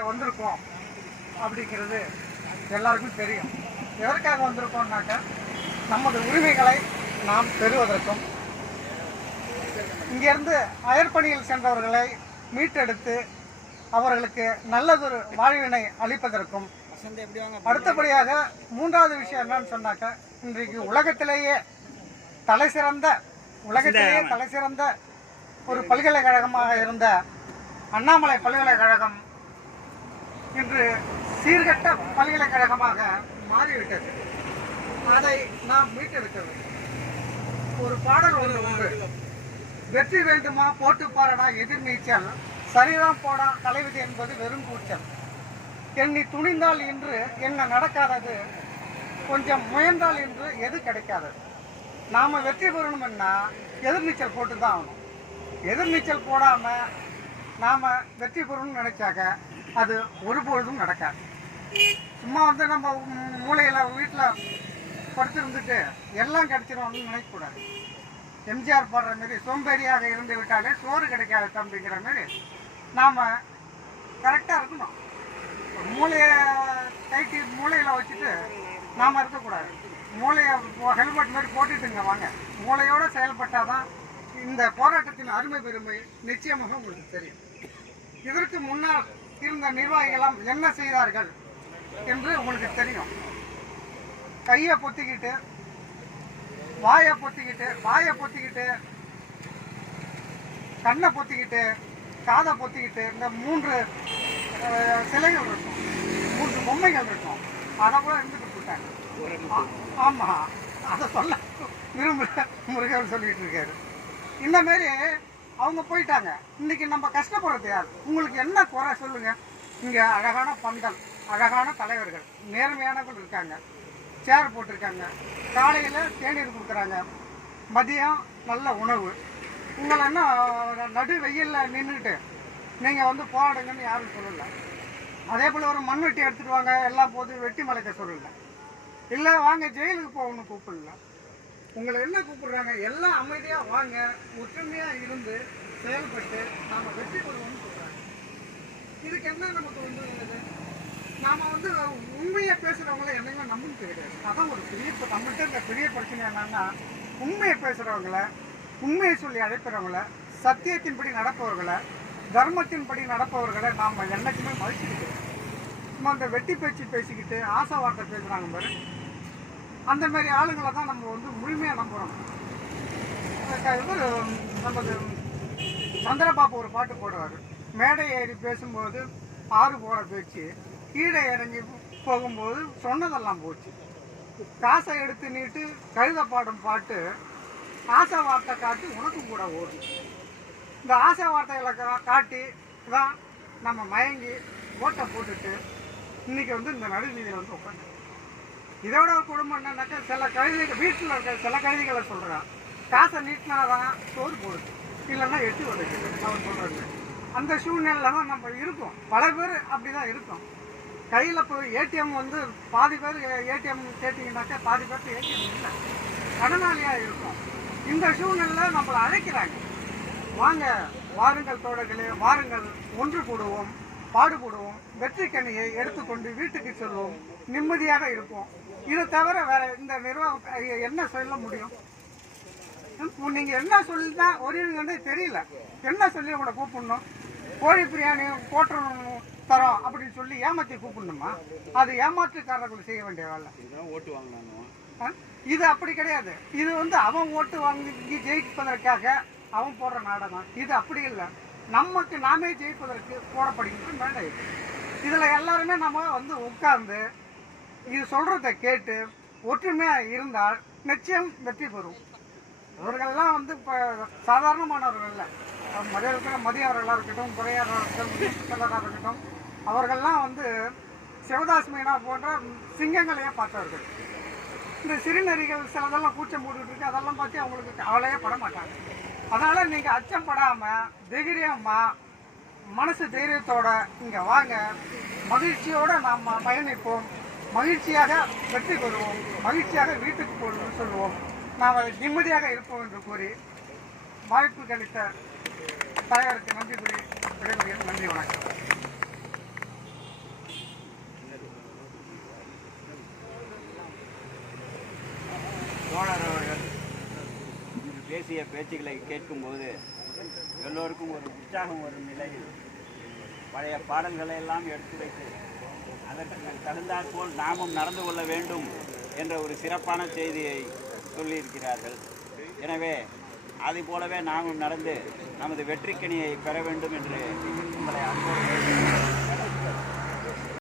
எதற்காக வந்திருக்கோம் அப்படிங்கிறது எல்லாருக்கும் தெரியும். எதற்காக வந்திருக்கோம்னாக்க நமது உரிமைகளை நாம் பெறுவதற்கும் இங்கிருந்து அயற்பணியில் சென்றவர்களை மீட்டெடுத்து அவர்களுக்கு நல்லதொரு வாழ்வினை அளிப்பதற்கும் அடுத்தபடியாக மூன்றாவது விஷயம் என்னன்னு சொன்னாக்க இன்றைக்கு உலகத்திலேயே தலை சிறந்த உலகத்திலேயே தலை சிறந்த ஒரு பல்கலைக்கழகமாக இருந்த அண்ணாமலை பல்கலைக்கழகம் இன்று சீர்கெட்ட பல்கலைக்கழகமாக மாறிவிட்டது. அதை நாம் மீட்டெடுக்க வேண்டும் ஒரு பாடல் ஒன்று உண்டு. வெற்றி வேண்டுமா? போட்டு பாரடா எதிர்நீச்சல் சரிதான் போடா தலைவிதி என்பது வெறும் கூச்சல். எண்ணி துணிந்தால் இன்று என்ன நடக்காதது? கொஞ்சம் முயன்றால் இன்று எது கிடைக்காதது? நாம் வெற்றி பெறணும்னா எதிர்நீச்சல் போட்டு தான் ஆகணும். எதிர்நீச்சல் போடாமல் நாம் வெற்றி பெறணும்னு நினைச்சாக்க அது ஒருபொழுதும் நடக்காது. சும்மா வந்து நம்ம மூளையில் வீட்டில் படுத்திருந்துட்டு எல்லாம் கிடைச்சிரும்னு நினைக்கக்கூடாது. எம்ஜிஆர் பாடுற மாரி சோம்பேறியாக இருந்து விட்டாலே சோறு கிடைக்காது தம்பிங்கிற மாரி நாம் கரெக்டாக இருக்கணும். மூளையை கைட்டி மூளையில் வச்சுட்டு நாம் இருக்கக்கூடாது. மூளையை ஹெல்மெட் மாதிரி போட்டுட்டுங்க வாங்க. மூளையோடு செயல்பட்டால் தான் இந்த போராட்டத்தின் அருமை பெருமை நிச்சயமாக உங்களுக்கு தெரியும். இதற்கு முன்னால் இருந்த நிர்வாகிகளாம் என்ன செய்தார்கள் என்று உங்களுக்கு தெரியும். கையை பொத்திக்கிட்டு வாயை பொத்திக்கிட்டு வாயை பொத்திக்கிட்டு கண்ணை பொத்திக்கிட்டு காதை பொத்திக்கிட்டு இந்த மூன்று சிலைகள் இருக்கும். மூன்று பொம்மைகள் இருக்கும். அதை கூட இருந்துட்டு போட்டாங்க ஆமாம் ஆமா. அதை சொல்ல விரும்பல முருகன் சொல்லிக்கிட்டு இருக்காரு. இந்த மாதிரி அவங்க போயிட்டாங்க. இன்னைக்கு நம்ம கஷ்டப்படுறது யார்? உங்களுக்கு என்ன குறை சொல்லுங்க? இங்கே அழகான பந்தல் அழகான தலைவர்கள் நேர்மையானவர்கள் இருக்காங்க. சேர் போட்டிருக்காங்க. காலையில் தேநீர் கொடுக்குறாங்க. மதியம் நல்ல உணவு. உங்களை என்ன நடு வெயிலில் நின்றுட்டு நீங்கள் வந்து போராடுங்கன்னு யாரும் சொல்லலை. அதே போல் ஒரு மண்வெட்டி எடுத்துகிட்டு வாங்க எல்லாம் போது வெட்டி மலைக்க சொல்லலை. இல்லை வாங்க ஜெயிலுக்கு போகணும்னு கூப்பிடல. உங்களை என்ன கூப்பிடுறாங்க? எல்லாம் அமைதியாக வாங்க ஒற்றுமையாக இருந்து செயல்பட்டு நாம் வெற்றி பெறுவோம்னு சொல்கிறாங்க இதுக்கு என்ன நமக்கு வந்து நாம் வந்து உண்மையை பேசுகிறவங்கள என்னையுமே நம்பிக்கை கிடையாது. அதான் ஒரு பெரிய இப்போ நம்மகிட்ட இந்த பெரிய பிரச்சனை என்னன்னா உண்மையை பேசுகிறவங்கள உண்மையை சொல்லி அழைப்பவங்கள சத்தியத்தின்படி நடப்பவர்களை தர்மத்தின்படி நடப்பவர்களை நாம் என்னைக்குமே மதிச்சுக்கிட்டு நம்ம அந்த வெட்டி பேச்சு பேசிக்கிட்டு ஆசை வார்த்தை பேசுகிறாங்க பாரு. அந்த மாதிரி ஆளுங்களை தான் நம்ம வந்து முழுமையாக நம்புகிறோம் இவர் நமது சந்திரபாபு ஒரு பாட்டு போடுவார். மேடை ஏறி பேசும்போது ஆறு போட பேச்சு கீழே இறங்கி போகும்போது சொன்னதெல்லாம் போச்சு. காசை எடுத்து நீட்டு கழுத பாடும் பாட்டு ஆசை வார்த்தை காட்டி உனக்கும் கூட ஓடும். இந்த ஆசை வார்த்தைகளை காட்டி தான் நம்ம மயங்கி ஓட்டை போட்டுட்டு இன்னைக்கு வந்து இந்த நடுநீதியில் வந்து உட்காந்து இதோட ஒரு குடும்பம் என்னன்னாக்கா சில கழுதைகள் வீட்டில் இருக்க சில கழுதைகளை சொல்கிறான் காசை நீட்டினாதான் சோறு போடுது. இல்லைன்னா எட்டு உதைக்குது அவர் சொல்கிறது அந்த சூழ்நிலையில் தான் நம்ம இருக்கோம். பல பேர் அப்படி தான் இருக்கோம். கையில் போய் ஏடிஎம் வந்து பாதி பேர் ஏடிஎம் கேட்டிங்கனாக்கா பாதி பேர்த்து ஏடிஎம் இல்லை. கடனாளியாக இருக்கும். இந்த சூழ்நிலையில் நம்மளை அழைக்கிறாங்க. வாங்க வாருங்கள் தோழர்களே வாருங்கள். ஒன்று கூடுவோம் பாடுபடுவோம். வெற்றி கனியை எடுத்துக்கொண்டு வீட்டுக்கு செல்வோம். நிம்மதியாக இருப்போம். இதை தவிர வேற இந்த நிர்வாகம் என்ன சொல்ல முடியும்? ம், நீங்க என்ன சொல்லினா ஒரே தெரியல. என்ன சொல்லி உங்களை கூப்பிடணும்? கோழி பிரியாணி போட்டுறோம் தரோம் அப்படின்னு சொல்லி ஏமாத்தி கூப்பிடணுமா? அது ஏமாற்றுக்காரர்கள் செய்ய வேண்டிய வேலை. ஓட்டு வாங்கினாங்க? இது அப்படி கிடையாது. இது வந்து அவன் ஓட்டு வாங்கி ஜெயிப்பதற்காக அவன் போடுற நாடகம். இது அப்படி இல்லை. நமக்கு நாமே ஜெயிப்பதற்கு போடப்படுகின்ற மேடை இது. இதில் எல்லாருமே நம்ம வந்து உட்கார்ந்து இது சொல்கிறத கேட்டு ஒற்றுமையாக இருந்தால் நிச்சயம் வெற்றி பெறும். இவர்கள்லாம் வந்து இப்போ சாதாரணமானவர்கள் இல்லை மதிய மதிய அவர்களாக இருக்கட்டும் குறையார் இருக்கட்டும் இருக்கட்டும் அவர்கள்லாம் வந்து சிவதாஸ் மீனா போன்ற சிங்கங்களையே பார்த்தவர்கள். இந்த சிறுநரிகள் சிலதெல்லாம் கூச்சம் போட்டுட்டு இருக்கு அதெல்லாம் பார்த்து அவங்களுக்கு கவலையே பட மாட்டாங்க. அதனால் நீங்கள் அச்சம் படாமல் தைரியமாக மனசு தைரியத்தோட இங்கே வாங்க. மகிழ்ச்சியோடு நாம் பயணிப்போம். மகிழ்ச்சியாக வெற்றி பெறுவோம். மகிழ்ச்சியாக வீட்டுக்கு போகணும்னு சொல்லுவோம். நாங்கள் நிம்மதியாக இருப்போம் என்று கூறி வாய்ப்பு கழித்த தலைவருக்கு நன்றி கூறி விடைபெறுகிறேன். நன்றி வணக்கம். தோழர் பேசிய பேச்சுக்களை கேட்கும்போது எல்லோருக்கும் ஒரு உற்சாகம் வரும் நிலையில் பழைய பாடல்களை எல்லாம் எடுத்து வைத்து அதற்கு தகுந்தாற்போல் நாமும் நடந்து கொள்ள வேண்டும் என்ற ஒரு சிறப்பான செய்தியை சொல்லியிருக்கிறார்கள். எனவே அதை போலவே நாமும் நடந்து நமது வெற்றிக்கனியை பெற வேண்டும் என்று உங்களை அன்போடு